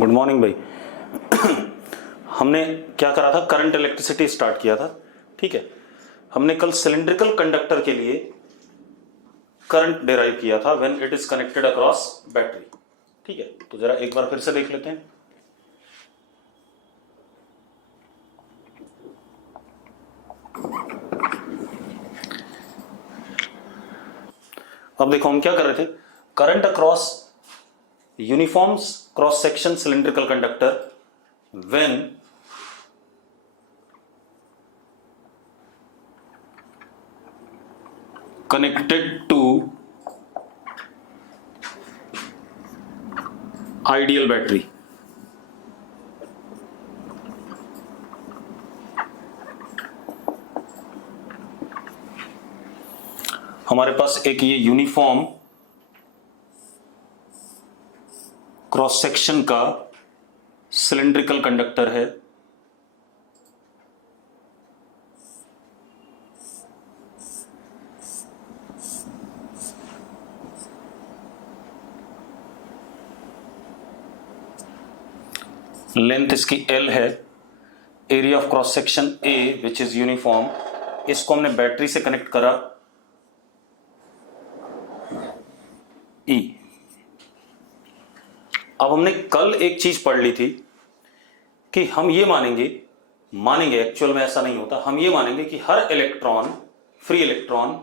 Good morning भाई। हमने क्या करा था, करंट इलेक्ट्रिसिटी स्टार्ट किया था। ठीक है, हमने कल सिलिंड्रिकल कंडक्टर के लिए करंट डिराइव किया था when it is connected across battery. ठीक है, तो जरा एक बार फिर से देख लेते हैं। अब देखो हम क्या कर रहे थे, current across uniform cross section cylindrical conductor when connected to ideal battery। हमारे पास एक ये यूनिफॉर्म क्रॉस सेक्शन का सिलिंड्रिकल कंडक्टर है। लेंथ इसकी L है, area of cross section A which is uniform. इसको हमने बैटरी से कनेक्ट करा E। अब हमने कल एक चीज पढ़ ली थी कि हम ये मानेंगे एक्चुअल में ऐसा नहीं होता, हम ये मानेंगे कि हर electron, free electron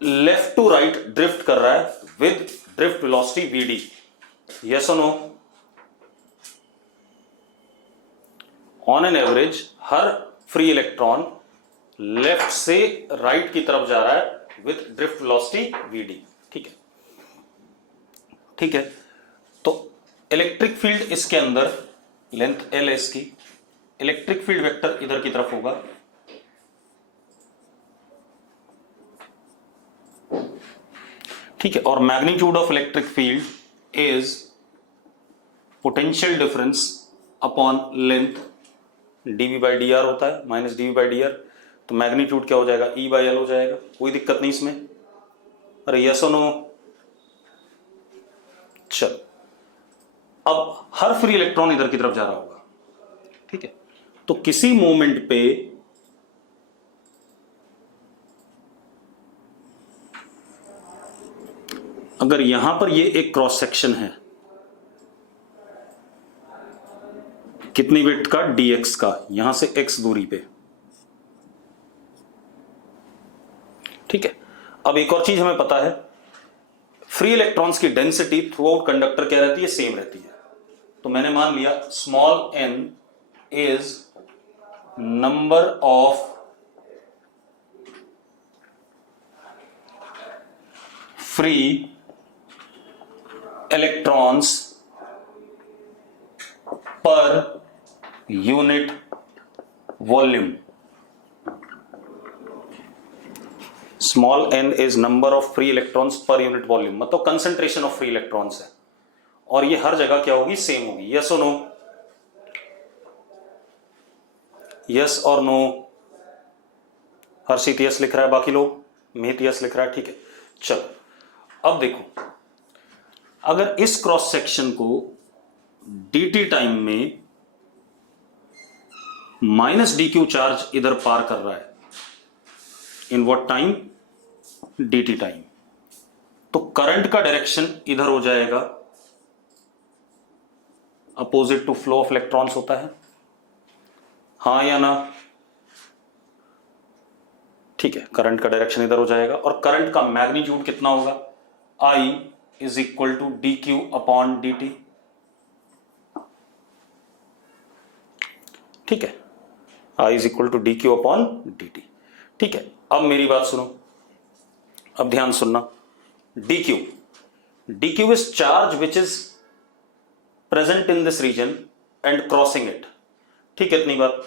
left to right drift कर रहा है with drift velocity vd। Yes और नो? ऑन एन एवरेज हर फ्री इलेक्ट्रॉन लेफ्ट से राइट की तरफ जा रहा है विद ड्रिफ्ट वेलोसिटी vd। ठीक है, ठीक है। तो इलेक्ट्रिक फील्ड इसके अंदर, लेंथ L है इसकी, इलेक्ट्रिक फील्ड वेक्टर इधर की तरफ होगा। ठीक है, और magnitude of electric field is potential difference upon length, dv by D R होता है, minus dv by D R. तो मैग्नीट्यूड क्या हो जाएगा, E बाई एल हो जाएगा। कोई दिक्कत नहीं इसमें? अरे यस और नो? चल, अब हर फ्री इलेक्ट्रॉन इधर की तरफ जा रहा होगा। ठीक है, तो किसी मोमेंट पे अगर यहां पर ये एक क्रॉस सेक्शन है, कितनी विड्थ का, dx का, यहां से x दूरी पे। ठीक है, अब एक और चीज हमें पता है, फ्री इलेक्ट्रॉन्स की डेंसिटी थ्रू आउट कंडक्टर क्या रहती है, सेम रहती है। तो मैंने मान लिया small n is number of free electrons पर unit volume. Small n is number of free electrons पर यूनिट वॉल्यूम, मतलब कंसेंट्रेशन ऑफ फ्री इलेक्ट्रॉन्स है, और ये हर जगह क्या होगी, सेम होगी। यस और नो? यस और नो? हर्षित यस लिख रहा है, बाकी लोग, मिहित यस लिख रहा है। ठीक है, चलो अब देखो, अगर इस क्रॉस सेक्शन को dt टाइम में माइनस dq चार्ज इधर पार कर रहा है, in what time, dt time, तो करंट का डायरेक्शन इधर हो जाएगा, opposite to flow of electrons होता है, हाँ या ना? ठीक है, करंट का डायरेक्शन इधर हो जाएगा, और करंट का मैग्नीट्यूड कितना होगा, I is equal to dq upon dt। ठीक है, I is equal to dq upon dt। ठीक है, अब मेरी बात सुनो, अब ध्यान सुनना। dq is charge which is present in this region and crossing it. ठीक है, इतनी बात।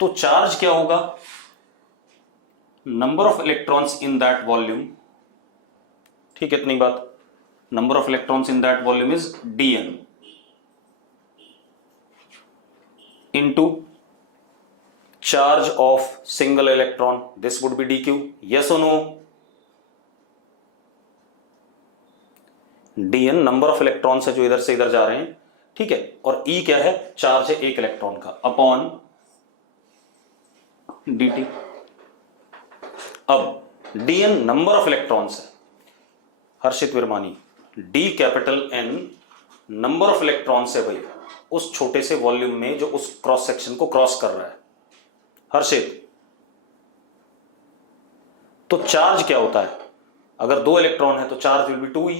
तो चार्ज क्या होगा, number of electrons in that volume. ठीक है, इतनी बात। Number of electrons in that volume is dn into charge of single electron, this would be dq। yes or no? dn number of electrons है जो इधर से इधर जा रहे हैं, ठीक है, और E क्या है, चार्ज है एक इलेक्ट्रॉन का, अपॉन dt। अब dn नंबर ऑफ इलेक्ट्रॉन्स है, Harshit Virmani, d capital N number of electrons है भाई उस छोटे से वॉल्यूम में जो उस क्रॉस सेक्शन को क्रॉस कर रहा है। हर्षित, तो चार्ज क्या होता है, अगर 2 इलेक्ट्रॉन है तो charge will be 2e,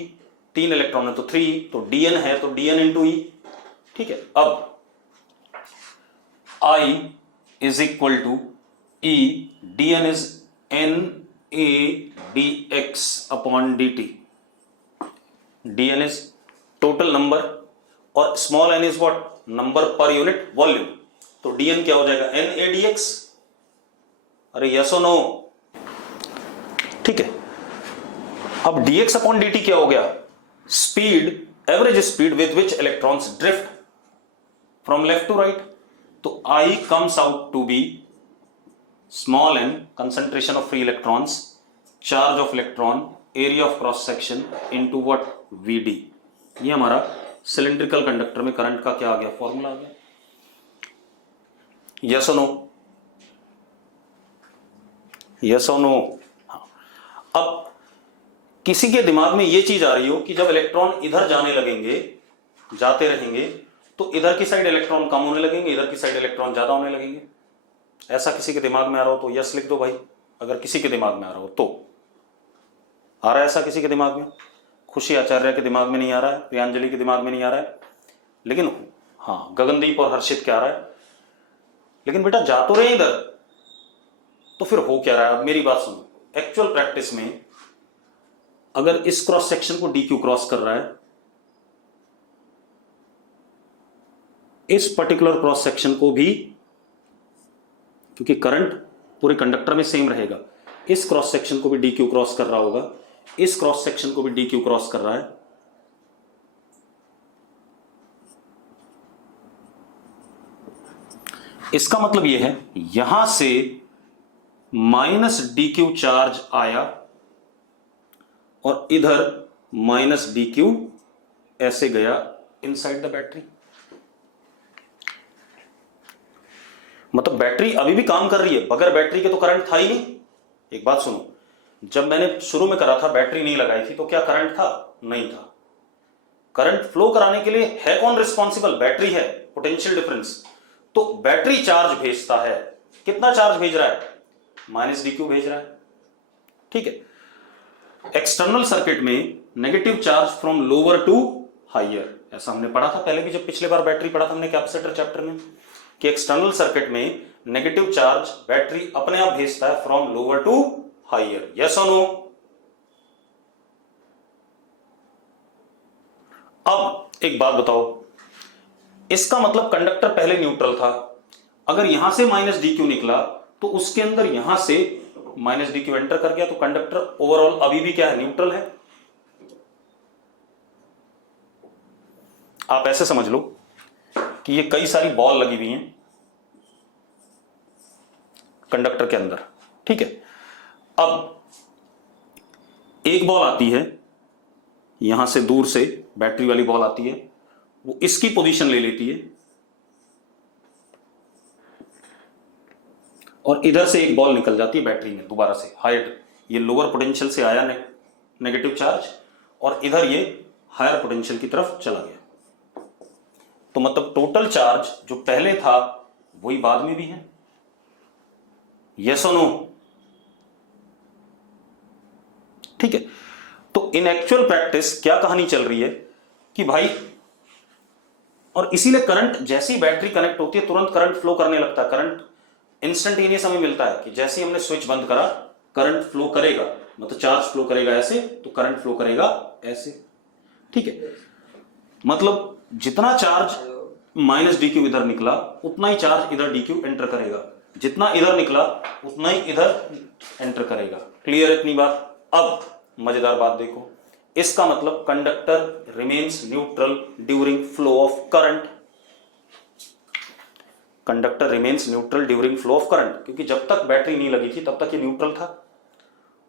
3 electron है तो 3e, तो dn है तो dn इंटू e, ठीक है। अब I is equal to e, dn is n a dx अपॉन dt। dn is total number और small n is what, number पर यूनिट वॉल्यूम, तो dn क्या हो जाएगा, n a dx। अरे यस और नो, ठीक है। अब dx अपॉन dt क्या हो गया, speed, average speed with which electrons drift from left to right, तो I comes out to be small n concentration of free electrons, charge of electron, area of cross section into what, Vd। ये हमारा cylindrical conductor में current का क्या आ गया, formula आ गया। Yes और no, yes और नो। हाँ, अब किसी के दिमाग में ये चीज आ रही हो कि जब इलेक्ट्रॉन इधर जाने लगेंगे, जाते रहेंगे, तो इधर की साइड इलेक्ट्रॉन कम होने लगेंगे, इधर की साइड इलेक्ट्रॉन ज्यादा होने लगेंगे। ऐसा किसी के दिमाग में आ रहा हो तो यस लिख दो भाई, अगर किसी के दिमाग में आ रहा हो तो। आ रहा है ऐसा किसी के दिमाग में? खुशी आचार्य के दिमाग में नहीं आ रहा है, प्रियांजलि के दिमाग में नहीं आ रहा है, लेकिन हाँ गगनदीप और हर्षित क्या आ रहा है। लेकिन बेटा जा तो रहे इधर, तो फिर हो क्या रहा है। अब मेरी बात सुनो, एक्चुअल प्रैक्टिस में अगर इस क्रॉस सेक्शन को DQ क्रॉस कर रहा है, इस पर्टिकुलर क्रॉस सेक्शन को भी, क्योंकि करंट पूरे कंडक्टर में सेम रहेगा, इस क्रॉस सेक्शन को भी DQ क्रॉस कर रहा होगा, इस क्रॉस सेक्शन को भी DQ क्रॉस कर रहा है। इसका मतलब यह है यहां से माइनस DQ चार्ज आया और इधर माइनस DQ ऐसे गया इनसाइड द बैटरी। मतलब बैटरी अभी भी काम कर रही है, बगैर बैटरी के तो करंट था ही नहीं। एक बात सुनो, जब मैंने शुरू में करा था, बैटरी नहीं लगाई थी, तो क्या करंट था? नहीं था। करंट फ्लो कराने के लिए है कौन रिस्पॉन्सिबल? बैटरी है, पोटेंशियल डिफरेंस। तो बैटरी चार्ज भेजता है, कितना चार्ज भेज रहा है? माइनस DQ भेज रहा है, ठीक है। एक्सटर्नल सर्किट में negative charge from lower to higher, ऐसा हमने पढ़ा था पहले भी, जब पिछले बार बैटरी पढ़ा था हमने कैपेसिटर चैप्टर में, कि एक्सटर्नल सर्किट में नेगेटिव चार्ज बैटरी अपने आप भेजता है from lower to higher. Yes और नो? अब एक बात बताओ, इसका मतलब कंडक्टर पहले न्यूट्रल था, अगर यहां से माइनस DQ निकला तो उसके अंदर यहां से माइनस DQ एंटर कर गया, तो कंडक्टर ओवरऑल अभी भी क्या है? न्यूट्रल है। आप ऐसे समझ लो कि ये कई सारी बॉल लगी हुई हैं कंडक्टर के अंदर, ठीक है। अब एक बॉल आती है यहां से, दूर से बैटरी वाली बॉल आती है, वो इसकी पोजीशन ले लेती है, और इधर से एक बॉल निकल जाती है बैटरी में दोबारा से हायर, ये लोअर पोटेंशियल से आया नेगेटिव चार्ज, और इधर ये हायर पोटेंशियल की तरफ चला गया। तो मतलब टोटल चार्ज जो पहले था वही बाद में भी है। यस और नो? ठीक है। तो इन एक्चुअल प्रैक्टिस क्या कहानी चल रही है कि भाई, और इसीलिए करंट जैसे ही बैटरी कनेक्ट होती है तुरंत करंट फ्लो करने लगता है। करंट इंस्टेंटेनियस हमें मिलता है कि जैसे ही हमने स्विच बंद करा करंट फ्लो करेगा, मतलब चार्ज फ्लो करेगा ऐसे, तो करंट फ्लो करेगा ऐसे, ठीक है। मतलब जितना चार्ज माइनस DQ इधर निकला उतना ही चार्ज इधर DQ एंटर करेगा, जितना इधर निकला उतना ही इधर एंटर करेगा। क्लियर है इतनी बात? अब मजेदार बात देखो, इसका मतलब conductor remains neutral during flow of current. Conductor remains neutral during flow of current, क्योंकि जब तक बैटरी नहीं लगी थी तब तक ये न्यूट्रल था,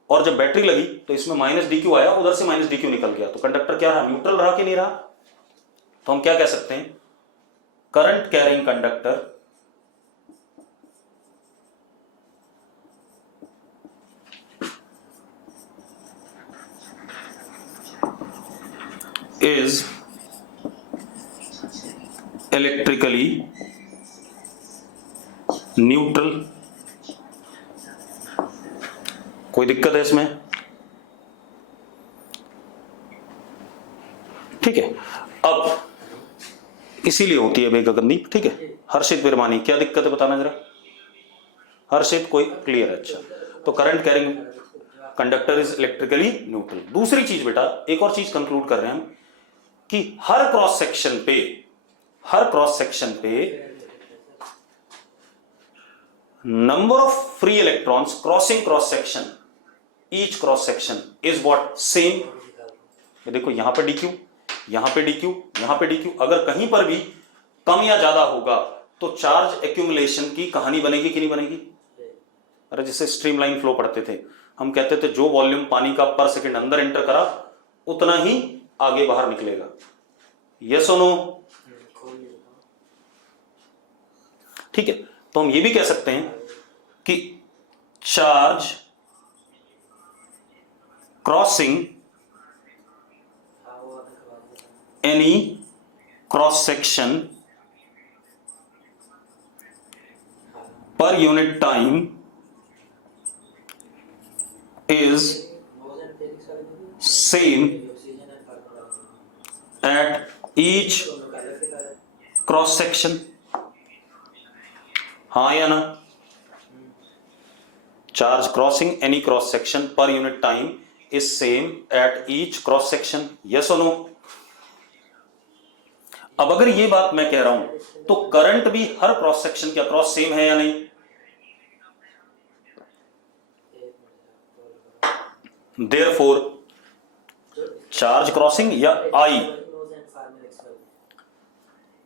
और जब बैटरी लगी तो इसमें माइनस डी क्यू आया, उधर से माइनस डी क्यू निकल गया, तो कंडक्टर क्या रहा, न्यूट्रल रहा कि नहीं रहा? तो हम क्या कह सकते हैं, current carrying conductor is electrically neutral. कोई दिक्कत है इसमें? ठीक है, अब इसीलिए होती है बेगंदी। ठीक है, हर्षित बिरमानी, क्या दिक्कत है बताना जरा। हर्षित कोई क्लियर है? अच्छा, तो current carrying conductor is electrically neutral. दूसरी चीज बेटा, एक और चीज कंक्लूड कर रहे हैं हम कि हर क्रॉस सेक्शन पे number of free electrons crossing cross section, each cross section is what, same. देखो यहां पे डीक्यू, यहां पे डीक्यू, यहां पे डीक्यू, अगर कहीं पर भी कम या ज्यादा होगा तो चार्ज एक्यूमुलेशन की कहानी बनेगी कि नहीं बनेगी? अरे जैसे स्ट्रीमलाइन फ्लो पढ़ते थे, हम कहते थे जो वॉल्यूम पानी का पर सेकंड अंदर एंटर करा उतना ही आगे बाहर निकलेगा। यस और नो? ठीक है, तो हम ये भी कह सकते हैं कि charge crossing any cross section per unit time is same at each cross section। हाँ या ना? Charge crossing any cross section per unit time is same at each cross section. Yes और नो? अब अगर ये बात मैं कह रहा हूं तो करंट भी हर क्रॉस सेक्शन के अक्रॉस सेम है या नहीं? Therefore, charge crossing या I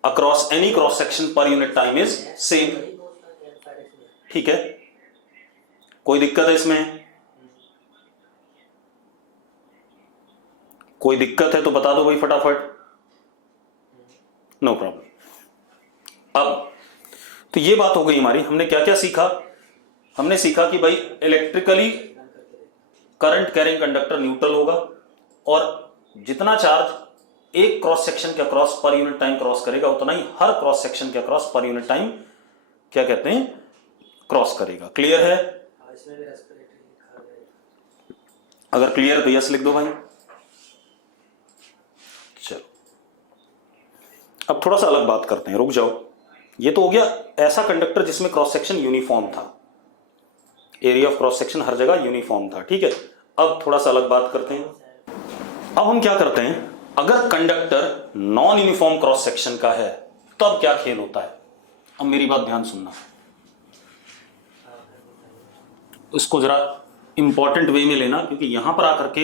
across any cross section per unit time is same। ठीक है, कोई दिक्कत है इसमें? कोई दिक्कत है तो बता दो भाई फटाफट। No problem. अब तो ये बात हो गई हमारी, हमने क्या क्या सीखा? हमने सीखा कि भाई electrically current carrying conductor neutral होगा और जितना चार्ज एक क्रॉस सेक्शन के across per unit time cross करेगा उतना ही हर क्रॉस सेक्शन के अक्रॉस पर यूनिट टाइम क्या कहते हैं, क्रॉस करेगा। क्लियर है? अगर क्लियर है तो यस लिख दो भाई। चलो अब थोड़ा सा अलग बात करते हैं, रुक जाओ। ये तो हो गया ऐसा कंडक्टर जिसमें क्रॉस सेक्शन यूनिफॉर्म था, एरिया ऑफ क्रॉस सेक्शन हर जगह यूनिफॉर्म था। ठीक है, अब थोड़ा सा अलग बात करते हैं। अब हम क्या करते हैं, अगर conductor non uniform cross section का है तब क्या खेल होता है? अब मेरी बात ध्यान सुनना, इसको जरा इंपॉर्टेंट वे में लेना, क्योंकि यहां पर आकर के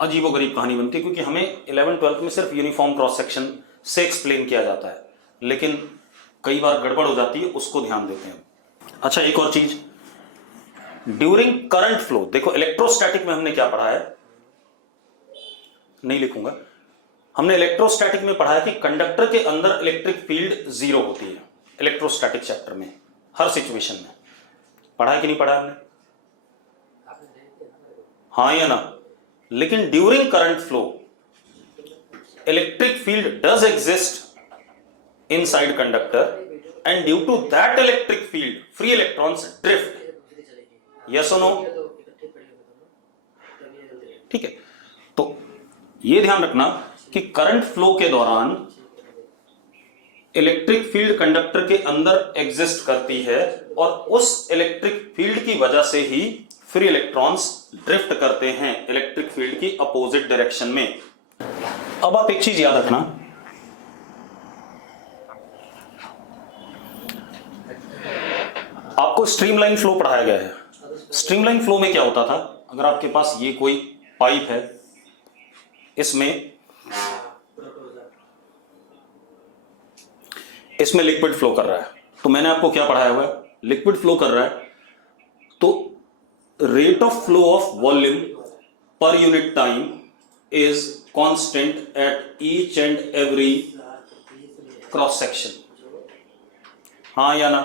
अजीबोगरीब कहानी बनती है। क्योंकि हमें 11th-12th में सिर्फ यूनिफॉर्म क्रॉस सेक्शन से एक्सप्लेन किया जाता है, लेकिन कई बार गड़बड़ हो जाती है, उसको ध्यान देते हैं। अच्छा, एक और चीज, ड्यूरिंग करंट फ्लो, देखो इलेक्ट्रोस्टैटिक में हमने क्या पढ़ा है, नहीं लिखूंगा, हमने इलेक्ट्रोस्टैटिक में पढ़ा है कि कंडक्टर के अंदर इलेक्ट्रिक फील्ड 0 होती है। इलेक्ट्रोस्टैटिक चैप्टर में हर सिचुएशन में पढ़ा है कि नहीं पढ़ा हमने? हाँ या ना? लेकिन during current flow electric field does exist inside conductor and due to that electric field free electrons drift. Yes और नो? ठीक है, तो यह ध्यान रखना कि करंट फ्लो के दौरान इलेक्ट्रिक फील्ड कंडक्टर के अंदर एग्जिस्ट करती है और उस इलेक्ट्रिक फील्ड की वजह से ही फ्री इलेक्ट्रॉन्स ड्रिफ्ट करते हैं इलेक्ट्रिक फील्ड की अपोजिट डायरेक्शन में। अब आप एक चीज याद रखना, आपको स्ट्रीमलाइन फ्लो पढ़ाया गया है। स्ट्रीमलाइन फ्लो में क्या होता था, अगर आपके पास ये कोई पाइप है, इसमें लिक्विड फ्लो कर रहा है, तो मैंने आपको क्या पढ़ाया हुआ है, लिक्विड फ्लो कर रहा है तो rate of flow of volume per unit time is constant at each and every cross section. हाँ या ना?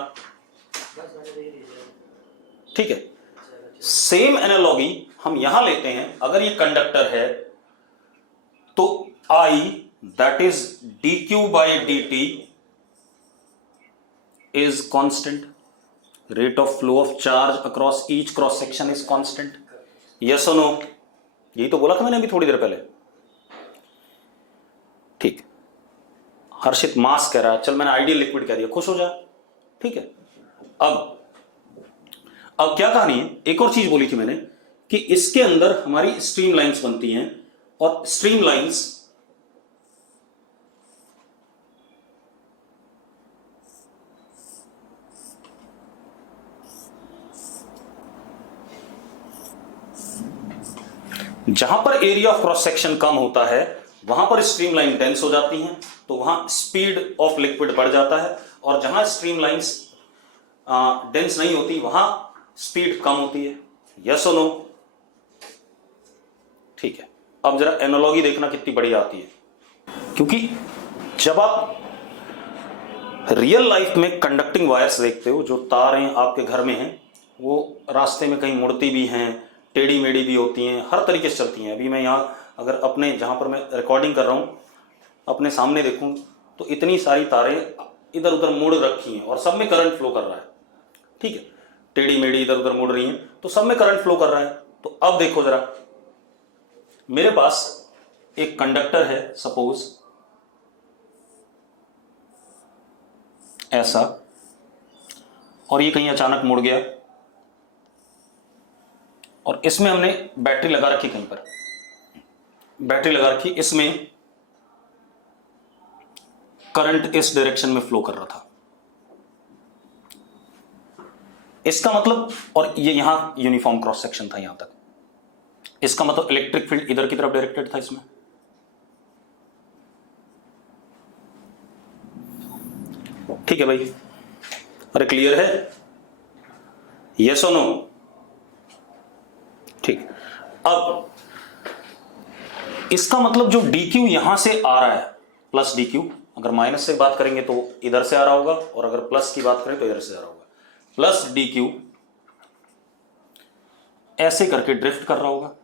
ठीक है. सेम एनालॉगी हम यहां लेते हैं. अगर ये कंडक्टर है तो I that is dq by dt is constant. Rate of flow of charge across each cross section is constant. Yes or no? यही तो बोला था मैंने अभी थोड़ी देर पहले. ठीक. हर्षित मास कह रहा है. चल मैंने आइडियल लिक्विड कह दिया, खुश हो जा. ठीक है. अब क्या कहानी है? एक और चीज बोली थी मैंने कि इसके अंदर हमारी स्ट्रीम लाइंस बनती हैं और स्ट्रीम लाइंस जहां पर एरिया ऑफ क्रॉस सेक्शन कम होता है वहां पर स्ट्रीम लाइन डेंस हो जाती हैं, तो वहां स्पीड ऑफ लिक्विड बढ़ जाता है. और जहां स्ट्रीम लाइंस डेंस नहीं होती वहां स्पीड कम होती है. यस और नो? ठीक है. अब जरा एनालॉगी देखना कितनी बढ़िया आती है, क्योंकि जब आप रियल लाइफ में कंडक्टिंग वायर्स देखते हो, जो तारें आपके घर में हैं वो रास्ते में कहीं मुड़ती भी हैं, टेढ़ी मेढ़ी भी होती हैं, हर तरीके से चलती हैं. अभी मैं यहाँ अगर अपने जहाँ पर मैं रिकॉर्डिंग कर रहा हूँ अपने सामने देखूँ तो इतनी सारी तारें इधर उधर मुड़ रखी हैं और सब में करंट फ्लो कर रहा है. ठीक है. टेढ़ी मेढ़ी इधर उधर मुड़ रही हैं तो सब में करंट फ्लो कर रहा है. तो अब देखो जरा, मेरे पास एक कंडक्टर है सपोज ऐसा, और ये कहीं अचानक मुड़ गया और इसमें हमने बैटरी लगा रखी, कहीं पर बैटरी लगा रखी, इसमें करंट इस डायरेक्शन में फ्लो कर रहा था. इसका मतलब, और ये यहां यूनिफॉर्म क्रॉस सेक्शन था यहां तक, इसका मतलब इलेक्ट्रिक फील्ड इधर की तरफ डायरेक्टेड था इसमें. ठीक है भाई? अरे क्लियर है? यस और नो? ठीक. अब इसका मतलब जो dq यहां से आ रहा है प्लस dq, अगर माइनस से बात करेंगे तो इधर से आ रहा होगा, और अगर प्लस की बात करें तो इधर से आ रहा होगा. प्लस dq ऐसे करके ड्रिफ्ट कर रहा होगा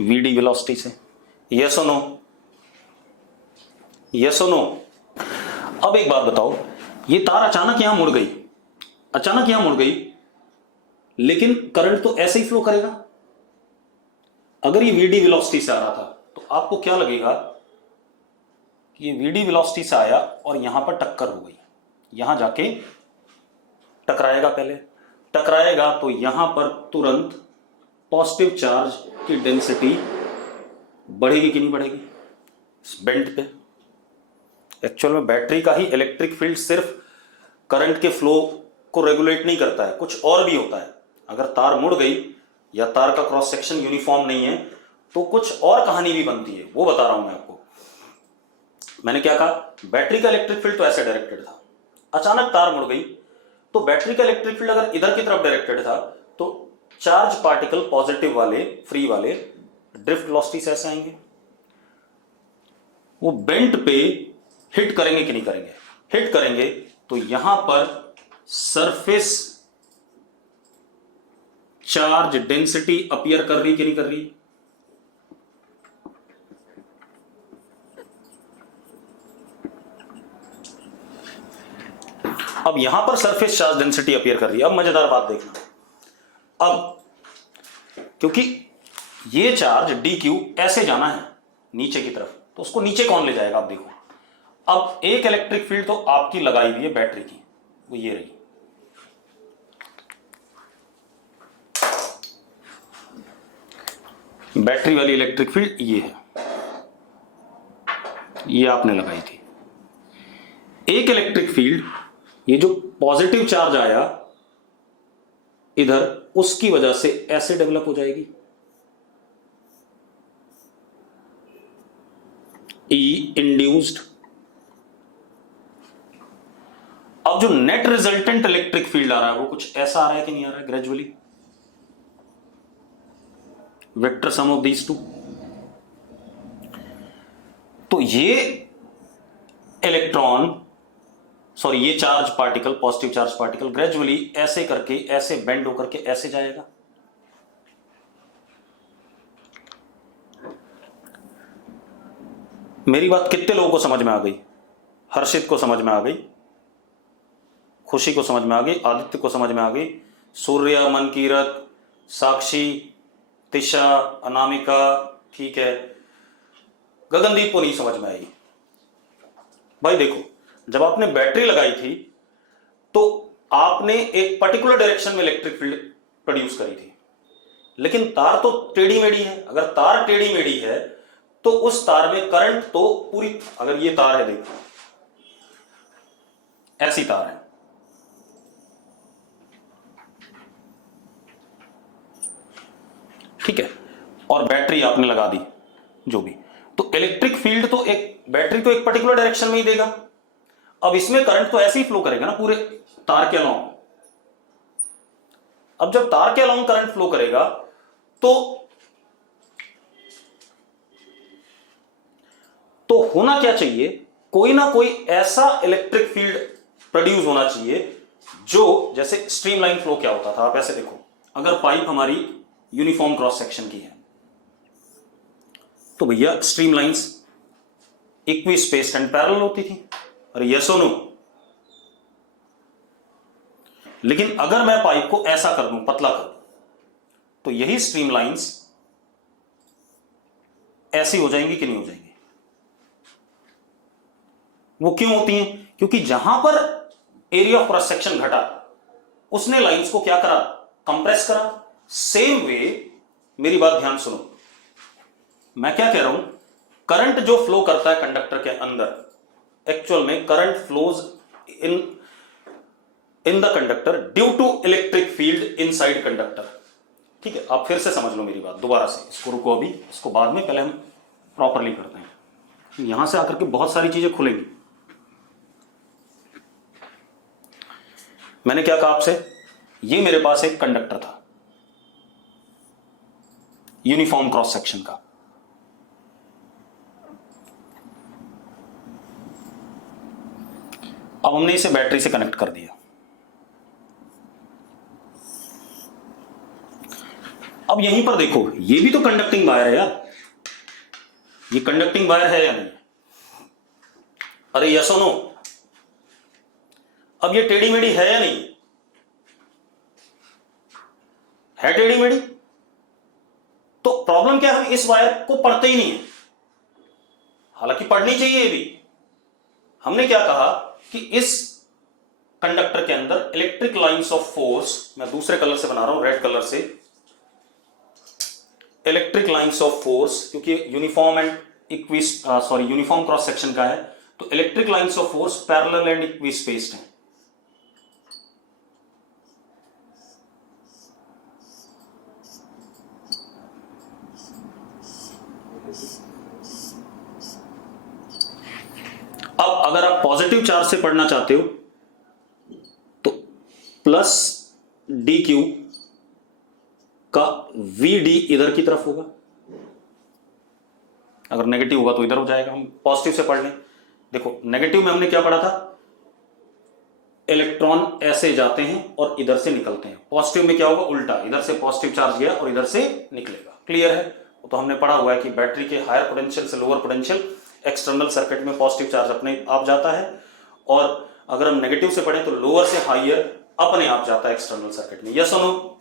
vd वेलोसिटी से. यस और नो? यस और नो? अब एक बात बताओ, ये तार अचानक यहां मुड़ गई, अचानक यहां मुड़ गई, लेकिन करंट तो ऐसे ही फ्लो करेगा. अगर ये vd वेलोसिटी से आ रहा था तो आपको क्या लगेगा कि ये vd वेलोसिटी से आया और यहां पर टक्कर हो गई, यहां जाके टकराएगा. पहले टकराएगा तो यहां पर तुरंत पॉजिटिव चार्ज की डेंसिटी बढ़ेगी कि नहीं बढ़ेगी इस बेंट पे. एक्चुअल में बैटरी का ही इलेक्ट्रिक फील्ड सिर्फ करंट के फ्लो को रेगुलेट नहीं करता है, कुछ और भी होता है. अगर तार मुड़ गई या तार का क्रॉस सेक्शन यूनिफॉर्म नहीं है तो कुछ और कहानी भी बनती है, वो बता रहा हूं मैं आपको. मैंने क्या कहा? बैटरी का इलेक्ट्रिक फील्ड तो ऐसे डायरेक्टेड था, अचानक तार मुड़ गई तो बैटरी का इलेक्ट्रिक फील्ड अगर इधर की तरफ डायरेक्टेड था तो चार्ज पार्टिकल पॉजिटिव वाले, फ्री वाले, ड्रिफ्ट वेलोसिटी से ऐसे आएंगे, वो बेंट पे हिट करेंगे कि नहीं करेंगे? हिट करेंगे तो यहां पर सरफेस चार्ज डेंसिटी अपीयर कर रही कि नहीं कर रही? अब यहां पर सरफेस चार्ज डेंसिटी अपीयर कर रही है. अब मजेदार बात देखना, अब क्योंकि ये चार्ज dq ऐसे जाना है नीचे की तरफ, तो उसको नीचे कौन ले जाएगा? आप देखो, अब एक इलेक्ट्रिक फील्ड तो आपकी लगाई हुई है बैटरी की, वो ये रही, बैटरी वाली इलेक्ट्रिक फील्ड ये है, ये आपने लगाई थी. एक इलेक्ट्रिक फील्ड, ये जो पॉजिटिव चार्ज आया इधर, उसकी वजह से ऐसे डेवलप हो जाएगी. ई इंड्यूस्ड. अब जो नेट रिजल्टेंट इलेक्ट्रिक फील्ड आ रहा है वो कुछ ऐसा आ रहा है कि नहीं आ रहा है, gradually vector sum of these two. तो ये इलेक्ट्रॉन, सॉरी ये charge particle, positive charge particle gradually ऐसे करके, ऐसे बेंड होकर के ऐसे जाएगा। मेरी बात कितने लोगों को समझ में आ गई? हर्षित को समझ में आ गई, खुशी को समझ में आ गई, आदित्य को समझ में आ गई, सूर्य, मनकीरत, साक्षी, तिशा, अनामिका, ठीक है, गगनदीप को नहीं समझ में आई। भाई देखो, जब आपने बैटरी लगाई थी तो आपने एक पर्टिकुलर डायरेक्शन में इलेक्ट्रिक फील्ड प्रोड्यूस करी थी, लेकिन तार तो टेढ़ी मेढ़ी है। अगर तार टेढ़ी मेढ़ी है तो उस तार में करंट तो पूरी, अगर ये तार है, देखो ऐसी तार है, ठीक है, और बैटरी आपने लगा दी जो भी, तो इलेक्ट्रिक फील्ड तो एक बैटरी तो एक पर्टिकुलर डायरेक्शन में ही देगा। अब इसमें करंट तो ऐसे ही फ्लो करेगा ना पूरे तार के अलोंग। अब जब तार के अलोंग करंट फ्लो करेगा तो होना क्या चाहिए, कोई ना कोई ऐसा इलेक्ट्रिक फील्ड प्रोड्यूस होना चाहिए जो, जैसे स्ट्रीमलाइन फ्लो क्या होता था, आप ऐसे देखो, अगर पाइप हमारी यूनिफॉर्म क्रॉस सेक्शन की है तो भैया streamlines equi spaced and parallel होती थी, अरे यस और नो। लेकिन अगर मैं पाइप को ऐसा कर दूं, पतला कर दूं, तो यही स्ट्रीमलाइंस ऐसी हो जाएंगी कि नहीं हो जाएंगी? वो क्यों होती हैं? क्योंकि जहां पर एरिया ऑफ क्रॉस सेक्शन घटा उसने लाइंस को क्या करा, कंप्रेस करा। सेम वे, मेरी बात ध्यान सुनो, मैं क्या कह रहा हूं, करंट जो फ्लो करता है कंडक्टर के अंदर, एक्चुअल में current flows in the conductor due to electric field inside conductor. ठीक है, आप फिर से समझ लो मेरी बात दोबारा से, इसको रुको अभी, इसको बाद में, पहले हम प्रॉपरली करते हैं। यहां से आकर के बहुत सारी चीजें खुलेंगी। मैंने क्या कहा आपसे, ये मेरे पास एक कंडक्टर था यूनिफॉर्म क्रॉस सेक्शन का, अब हमने इसे बैटरी से कनेक्ट कर दिया। अब यहीं पर देखो, ये भी तो कंडक्टिंग वायर है यार, ये कंडक्टिंग वायर है या नहीं? अरे यस और नो? अब ये टेढ़ी मेढ़ी है या नहीं? है टेढ़ी मेढ़ी। तो प्रॉब्लम क्या है, हम इस वायर को पढ़ते ही नहीं है, हालांकि पढ़नी चाहिए ये भी। हमने क्या कहा कि इस कंडक्टर के अंदर इलेक्ट्रिक लाइंस ऑफ फोर्स, मैं दूसरे कलर से बना रहा हूं, रेड कलर से, इलेक्ट्रिक लाइंस ऑफ फोर्स, क्योंकि uniform and uniform cross section का है, तो electric lines of force parallel and equi spaced है। अब अगर आप पॉजिटिव चार्ज से पढ़ना चाहते हो तो प्लस डी क्यू का वी डी इधर की तरफ होगा, अगर नेगेटिव होगा तो इधर हो जाएगा। हम पॉजिटिव से पढ़ लें, देखो नेगेटिव में हमने क्या पढ़ा था, इलेक्ट्रॉन ऐसे जाते हैं और इधर से निकलते हैं। पॉजिटिव में क्या होगा, उल्टा, इधर से पॉजिटिव चार्ज गया और इधर से निकलेगा। क्लियर है? तो हमने पढ़ा हुआ है कि बैटरी के हायर पोटेंशियल से लोअर पोटेंशियल एक्सटर्नल सर्किट में पॉजिटिव चार्ज अपने आप जाता है, और अगर हम नेगेटिव से पढ़ें तो लोअर से हायर अपने आप जाता है एक्सटर्नल सर्किट में। यस और नो?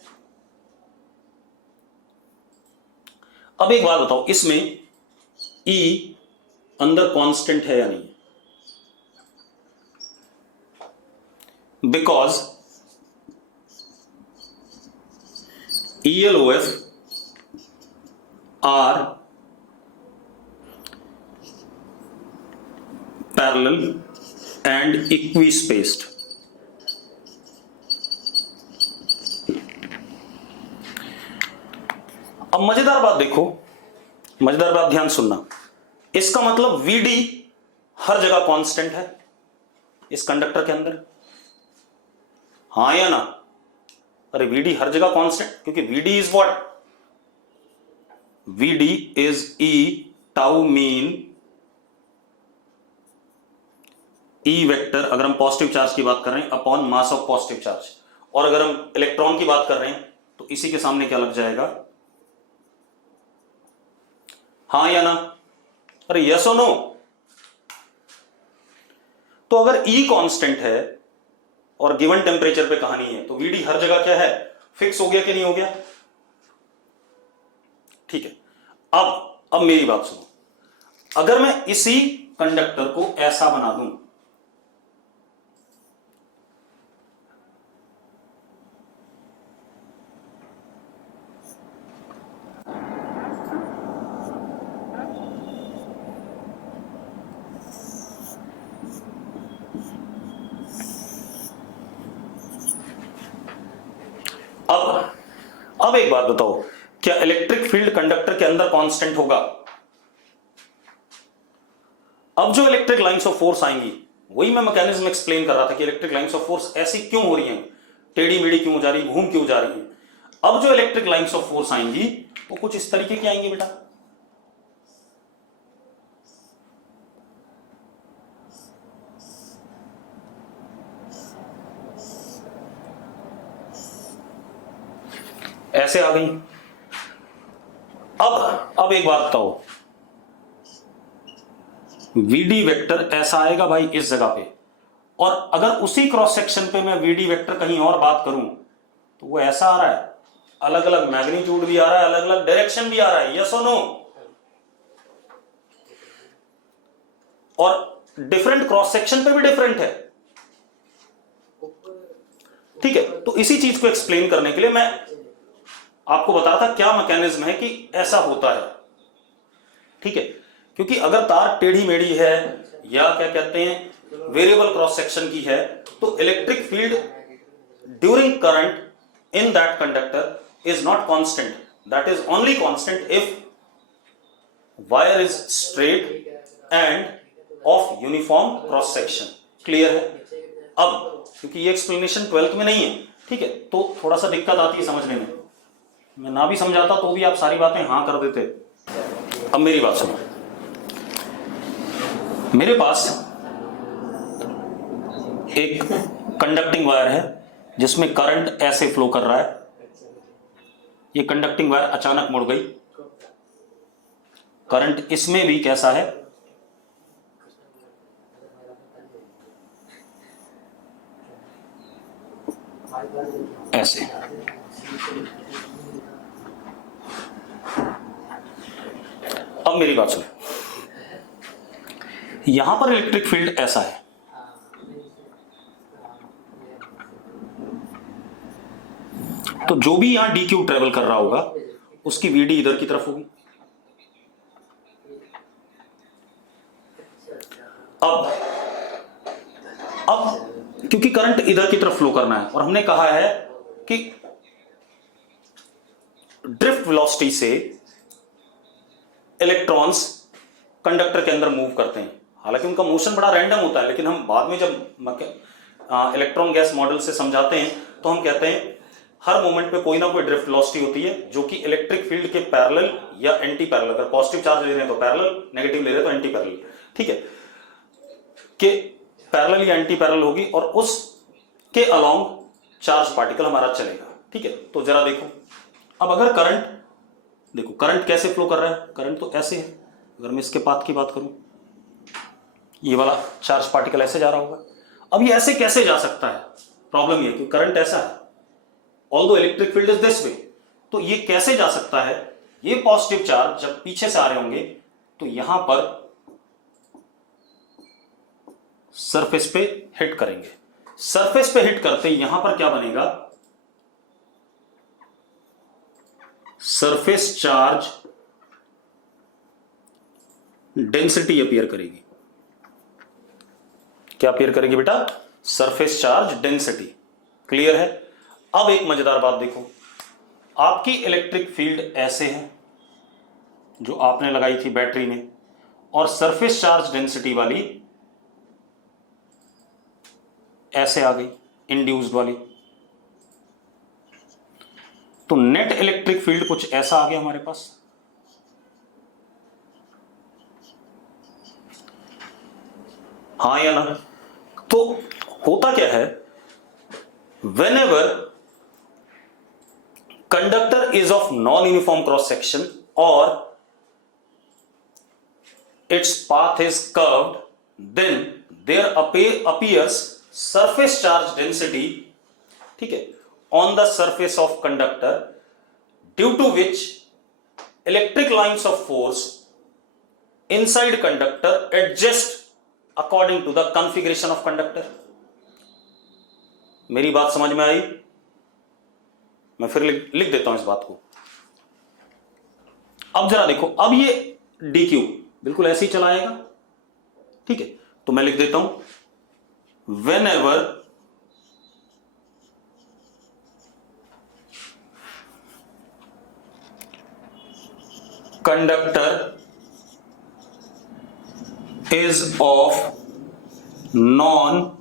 अब एक बात बताओ, इसमें E अंदर कांस्टेंट है या नहीं? Because ELOF are parallel and equi spaced. अब मजेदार बात देखो, मजेदार बात ध्यान सुनना, इसका मतलब VD हर जगह कांस्टेंट है इस कंडक्टर के अंदर। हाँ या ना? अरे वीडी हर जगह कांस्टेंट, क्योंकि VD is what? VD is E tau mean E vector, अगर हम पॉजिटिव चार्ज की बात कर रहे हैं, upon mass of positive charge. और अगर हम इलेक्ट्रॉन की बात कर रहे हैं तो इसी के सामने क्या लग जाएगा? हाँ या ना? अरे यस और नो? तो अगर ई कांस्टेंट है और गिवन टेम्परेचर पे कहानी है तो वीडी हर जगह क्या है? फिक्स हो गया कि नहीं हो गया? ठीक है। अब मेरी बात सुनो, अगर मैं इसी कंडक्टर को ऐसा बना दूं, अब एक बात बताओ, क्या इलेक्ट्रिक फील्ड कंडक्टर के अंदर कांस्टेंट होगा? अब जो इलेक्ट्रिक लाइंस ऑफ फोर्स आएंगी, वही मैं मैकेनिज्म एक्सप्लेन कर रहा था कि इलेक्ट्रिक लाइंस ऑफ फोर्स ऐसी क्यों हो रही हैं, टेढ़ी मेढ़ी क्यों जा रही, घूम क्यों जा रही है। अब जो इलेक्ट्रिक लाइंस ऑफ फोर्स आएंगी वो कुछ इस तरीके की आएंगी बेटा। ऐसे आ गई। अब एक बात बताओ, वीडी वेक्टर ऐसा आएगा भाई इस जगह पे, और अगर उसी क्रॉस सेक्शन पे मैं वीडी वेक्टर कहीं और बात करूं तो वो ऐसा आ रहा है, अलग अलग मैग्नीट्यूड भी आ रहा है, अलग अलग डायरेक्शन भी आ रहा है, यस और नो? और डिफरेंट क्रॉस सेक्शन पे भी डिफरेंट है। ठीक है, तो इसी चीज को एक्सप्लेन करने के लिए मैं आपको बता रहा था क्या मैकेनिज्म है कि ऐसा होता है। ठीक है, क्योंकि अगर तार टेढ़ी मेढ़ी है या क्या कहते हैं वेरिएबल क्रॉस सेक्शन की है, तो electric field during current in that conductor is not constant, that is only constant if wire is straight end of uniform cross section. Clear है? अब क्योंकि ये एक्सप्लेनेशन 12th में नहीं है, ठीक है, तो थोड़ा सा दिक्कत आती है समझने में। मैं ना भी समझाता तो भी आप सारी बातें हाँ कर देते। अब मेरी बात सुनो, मेरे पास एक कंडक्टिंग वायर है जिसमें करंट ऐसे फ्लो कर रहा है। ये कंडक्टिंग वायर अचानक मुड़ गई, करंट इसमें भी कैसा है? ऐसे। अब मेरी बात सुनो, यहां पर इलेक्ट्रिक फील्ड ऐसा है, तो जो भी यहां डी क्यूब ट्रेवल कर रहा होगा उसकी वीडी इधर की तरफ होगी। अब क्योंकि करंट इधर की तरफ फ्लो करना है और हमने कहा है कि ड्रिफ्ट वेलोसिटी से इलेक्ट्रॉन्स कंडक्टर के अंदर मूव करते हैं। हालांकि उनका मोशन बड़ा रैंडम होता है, लेकिन हम बाद में जब इलेक्ट्रॉन गैस मॉडल से समझाते हैं तो हम कहते हैं हर मोमेंट पे कोई ना कोई ड्रिफ्ट वेलोसिटी होती है जो कि इलेक्ट्रिक फील्ड के पैरेलल या एंटी पैरेलल, अगर पॉजिटिव चार्ज ले रहे हैं तो पैरेलल, नेगेटिव ले रहे हैं तो एंटी पैरेलल, ठीक है, कि पैरेलल या एंटी पैरेलल होगी और उसके अलोंग चार्ज पार्टिकल हमारा चलेगा। ठीक है, तो जरा देखो, अब अगर करंट देखो, करंट कैसे फ्लो कर रहा है? करंट तो ऐसे है, अगर मैं इसके पाथ की बात करूं, ये वाला चार्ज पार्टिकल ऐसे जा रहा होगा। अब ये ऐसे कैसे जा सकता है? प्रॉब्लम ये कि करंट ऐसा है, although electric field is this way, तो ये कैसे जा सकता है? ये पॉजिटिव चार्ज जब पीछे से आ रहे होंगे तो यहां पर सरफेस पे हिट करेंगे, सरफेस पे हिट करते यहां पर क्या बनेगा? सरफेस चार्ज डेंसिटी अपीयर करेगी। क्या अपीयर करेगी बेटा? Surface charge density. क्लियर है? अब एक मजेदार बात देखो, आपकी इलेक्ट्रिक फील्ड ऐसे है जो आपने लगाई थी बैटरी में, और सरफेस चार्ज डेंसिटी वाली ऐसे आ गई, इंड्यूस्ड वाली। तो नेट इलेक्ट्रिक फील्ड कुछ ऐसा आ गया हमारे पास। हाँ या ना? तो होता क्या है, whenever conductor is of non-uniform cross section or its path is curved, then there appears surface charge density, ठीक है, on the surface of conductor, due to which electric lines of force inside conductor adjust according to the configuration of conductor। मेरी बात समझ में आई? मैं फिर लिख देता हूं इस बात को। अब जरा देखो, अब ये dq बिल्कुल ऐसे ही चला आएगा, ठीक है, तो मैं लिख देता हूं whenever conductor is of non-uniform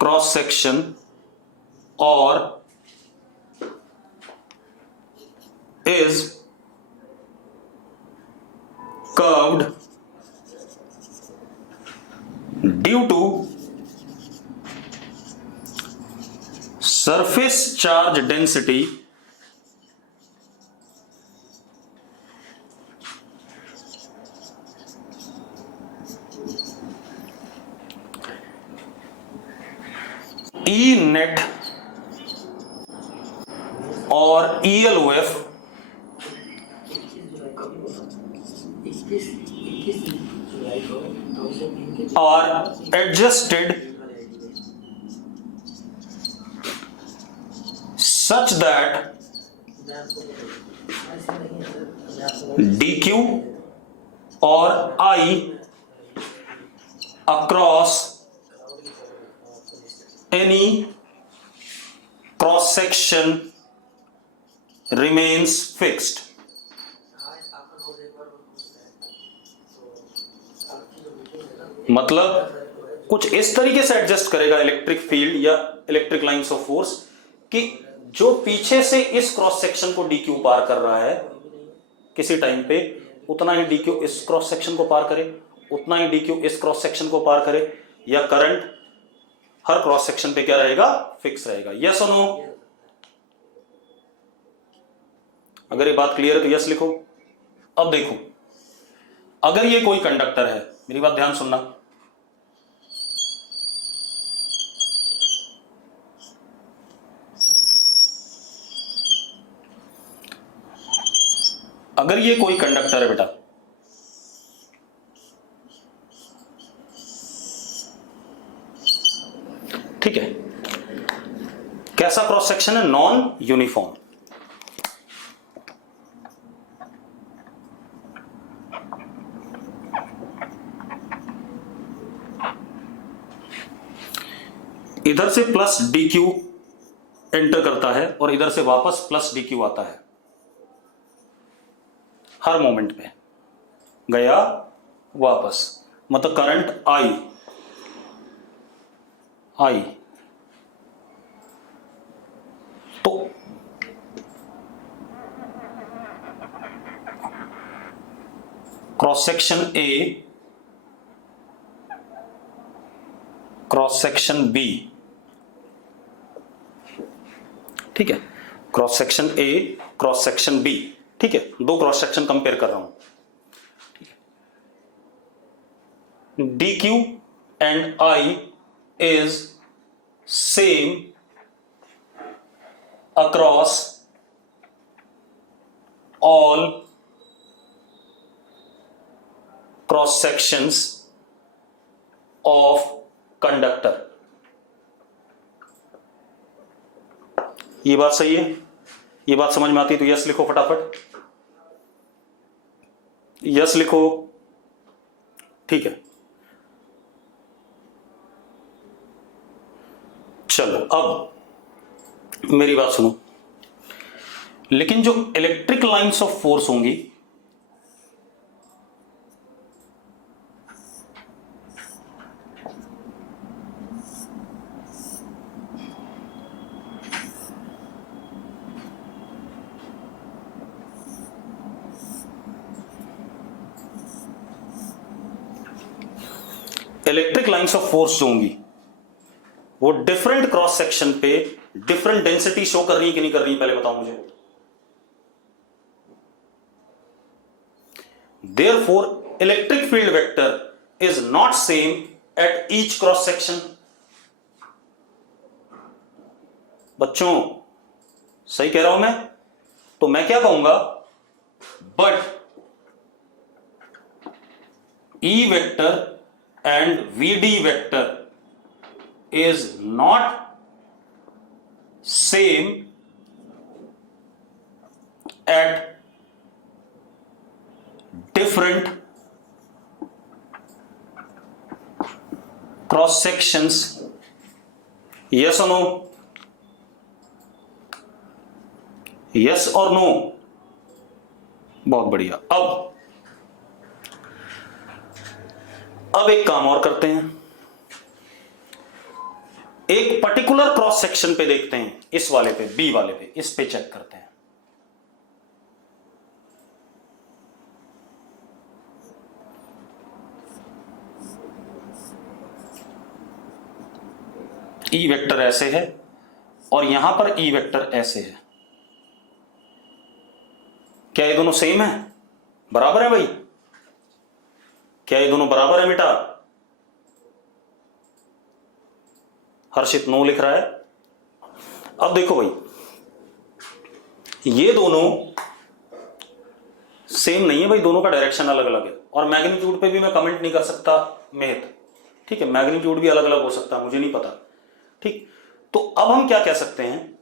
cross section or is curved due to surface charge density E net और ELOF are adjusted such that dq और I across any cross section remains fixed। मतलब कुछ इस तरीके से एडजस्ट करेगा electric field या electric lines of force कि जो पीछे से इस क्रॉस सेक्शन को डीक्यू पार कर रहा है किसी टाइम पे, उतना ही डीक्यू इस क्रॉस सेक्शन को पार करे, उतना ही डीक्यू इस क्रॉस सेक्शन को पार करे, या करंट हर क्रॉस सेक्शन पे क्या रहेगा, फिक्स रहेगा। यस और नो? अगर ये बात क्लियर है तो यस लिखो। अब देखो, अगर ये कोई कंडक्टर है, मेरी बात ध्यान सुनना, अगर ये कोई कंडक्टर है बेटा, ठीक है, कैसा क्रॉस सेक्शन है, नॉन यूनिफॉर्म। इधर से प्लस डी क्यू एंटर करता है और इधर से वापस प्लस डी क्यू आता है, हर मोमेंट पे गया वापस, मतलब करंट आई तो cross section A, cross section B, ठीक है, cross section A, cross section B, ठीक है, दो क्रॉस सेक्शन कंपेयर कर रहा हूं, D Q and I is same across all cross sections of conductor. ये बात सही है? ये बात समझ में आती है तो यस लिखो फटाफट, यस लिखो, ठीक है। चलो अब मेरी बात सुनो, लेकिन जो इलेक्ट्रिक लाइंस ऑफ फोर्स होंगी इलेक्ट्रिक लाइंस ऑफ फोर्स जो होंगी वो डिफरेंट क्रॉस सेक्शन पे डिफरेंट डेंसिटी शो कर रही है कि नहीं कर रही है, पहले बताओ मुझे। Therefore electric field vector is not same at each cross section. बच्चों सही कह रहा हूं मैं? तो मैं क्या कहूंगा, but E vector and VD vector is not same at different cross sections. Yes or no? Yes or no? बहुत बढ़िया। अब एक काम और करते हैं, एक पर्टिकुलर क्रॉस सेक्शन पे देखते हैं, इस वाले पे, बी वाले पे, इस पे चेक करते हैं। ई वेक्टर ऐसे है और यहां पर ई वेक्टर ऐसे है। क्या ये दोनों सेम है, बराबर है भाई? क्या ये दोनों बराबर है बेटा? हर्षित नो लिख रहा है। अब देखो भाई, ये दोनों सेम नहीं है भाई, दोनों का डायरेक्शन अलग अलग है। और मैग्नीट्यूड पे भी मैं कमेंट नहीं कर सकता मेहत, ठीक है? मैग्नीट्यूड भी अलग अलग हो सकता है, मुझे नहीं पता, ठीक? तो अब हम क्या कह सकते हैं,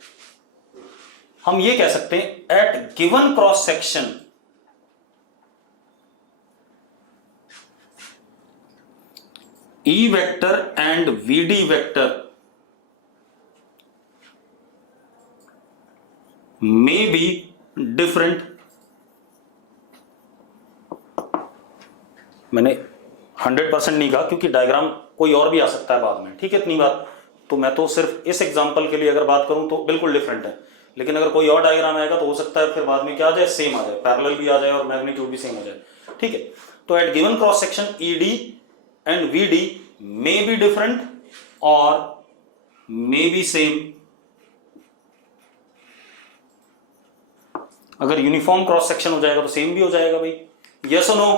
हम ये कह सकते हैं at given cross section E vector and VD vector may be different। मैंने 100% नहीं कहा क्योंकि डायग्राम कोई और भी आ सकता है बाद में, ठीक है? इतनी बात तो मैं तो सिर्फ इस एग्जांपल के लिए अगर बात करूं तो बिल्कुल डिफरेंट है, लेकिन अगर कोई और डायग्राम आएगा तो हो सकता है फिर बाद में क्या आ जाए, सेम आ जाए, पैरेलल भी आ जाए और मैग्नीट्यूड भी सेम हो जाए, ठीक है? तो at given cross section ED and VD may be different or may be same। अगर यूनिफॉर्म क्रॉस सेक्शन हो जाएगा तो सेम भी हो जाएगा भाई। यस और नो?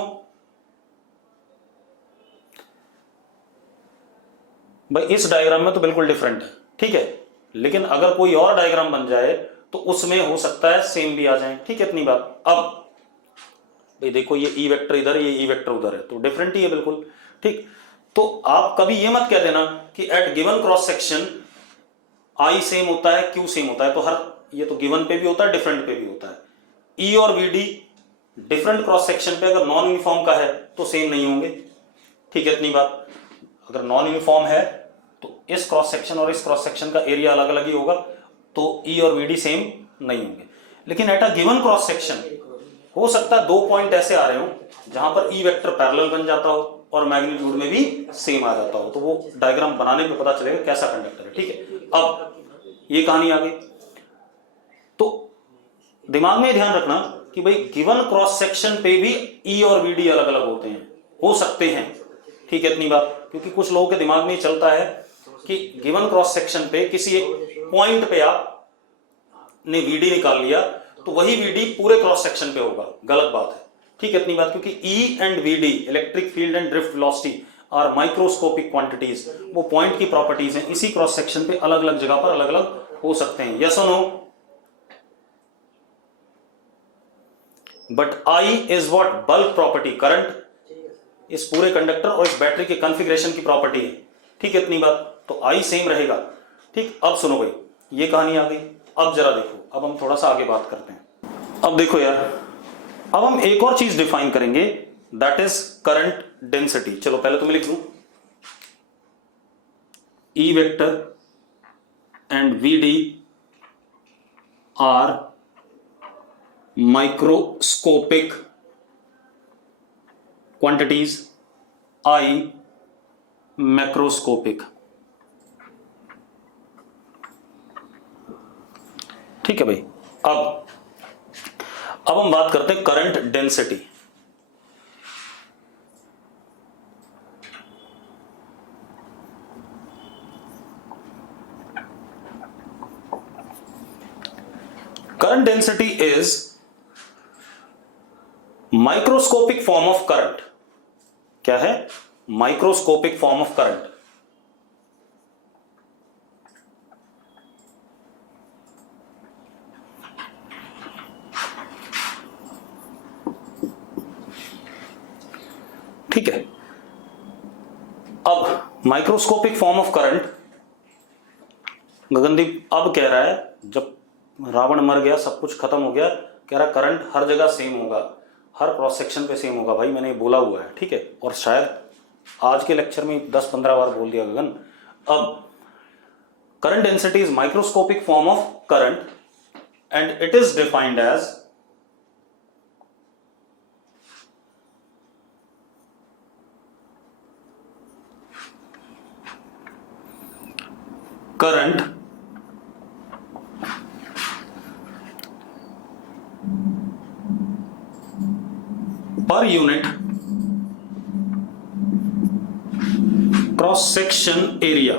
भाई इस डायग्राम में तो बिल्कुल डिफरेंट है, ठीक है? लेकिन अगर कोई और डायग्राम बन जाए तो उसमें हो सकता है सेम भी आ जाए, ठीक है? इतनी बात। अब भाई देखो, ये ई वेक्टर इधर, ये ई वेक्टर उधर है, तो डिफरेंट ही है बिल्कुल, ठीक? तो आप कभी ये मत कह देना कि at given cross section I same होता है, क्यू सेम होता है। तो हर, ये तो गिवन पे भी होता है, डिफरेंट पे भी होता है। ई और VD डिफरेंट क्रॉस सेक्शन पे अगर नॉन यूनिफॉर्म का है तो सेम नहीं होंगे, ठीक है? इतनी बात। अगर नॉन यूनिफॉर्म है तो इस क्रॉस सेक्शन और इस क्रॉस सेक्शन का एरिया अलग अलग ही होगा, तो ई और VD सेम नहीं होंगे। लेकिन at a given cross section हो सकता है दो पॉइंट ऐसे आ रहे हो जहां पर ई वेक्टर पैरेलल बन जाता हो और मैग्नीट्यूड में भी सेम आ जाता हो, तो वो डायग्राम बनाने में पता चलेगा कैसा कंडक्टर है, ठीक है? अब ये कहानी आ गई, तो दिमाग में ध्यान रखना कि भाई गिवन क्रॉस सेक्शन पे भी ई और VD अलग अलग होते हैं, हो सकते हैं, ठीक है? इतनी बात। क्योंकि कुछ लोगों के दिमाग में चलता है कि गिवन क्रॉस सेक्शन पे किसी एक पॉइंट पे आपने VD निकाल लिया तो वही VD पूरे क्रॉस सेक्शन पे होगा, गलत बात है, ठीक है? इतनी बात। क्योंकि E and VD, electric field and drift velocity, are microscopic quantities, वो पॉइंट की प्रॉपर्टीज हैं, इसी क्रॉस सेक्शन पे अलग अलग जगह पर अलग अलग हो सकते हैं। यस और no? But I is what? Bulk property, current इस पूरे कंडक्टर और इस बैटरी के कॉन्फ़िगरेशन की प्रॉपर्टी है, ठीक है? इतनी बात। तो I सेम रहेगा, ठीक? अब सुनो भाई, ये कहानी आ गई। अब जरा देखो, अब हम थोड़ा सा आगे बात करते हैं। अब देखो यार, अब हम एक और चीज डिफाइन करेंगे, दैट इज करंट डेंसिटी। चलो पहले तो मैं लिख दूं, E vector and VD are microscopic quantities, I macroscopic, ठीक है भाई? अब हम बात करते हैं current density. Current density is microscopic form of current. क्या है? Microscopic form of current. ठीक है, अब microscopic form of current, Gagandeep अब कह रहा है जब रावण मर गया, सब कुछ खत्म हो गया, कह रहा करंट हर जगह सेम होगा, हर क्रॉस सेक्शन पे सेम होगा। भाई मैंने बोला हुआ है, ठीक है, और शायद आज के लेक्चर में 10-15 बार बोल दिया गगन। अब current density is microscopic form of current and it is defined as current per unit cross section area,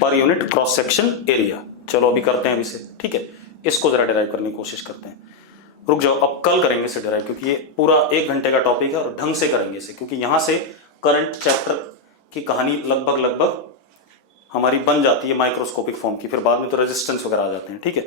per unit cross section area. चलो अभी करते हैं अभी से, ठीक है, इसको जरा डिराइव करने की कोशिश करते हैं। रुक जाओ, अब कल करेंगे इसे डिराइव, क्योंकि ये पूरा 1 घंटे का टॉपिक है और ढंग से करेंगे इसे, क्योंकि यहां से करंट चैप्टर की कहानी लगभग हमारी बन जाती है माइक्रोस्कोपिक फॉर्म की, फिर बाद में तो रेजिस्टेंस वगैरह आ जाते हैं। ठीक है,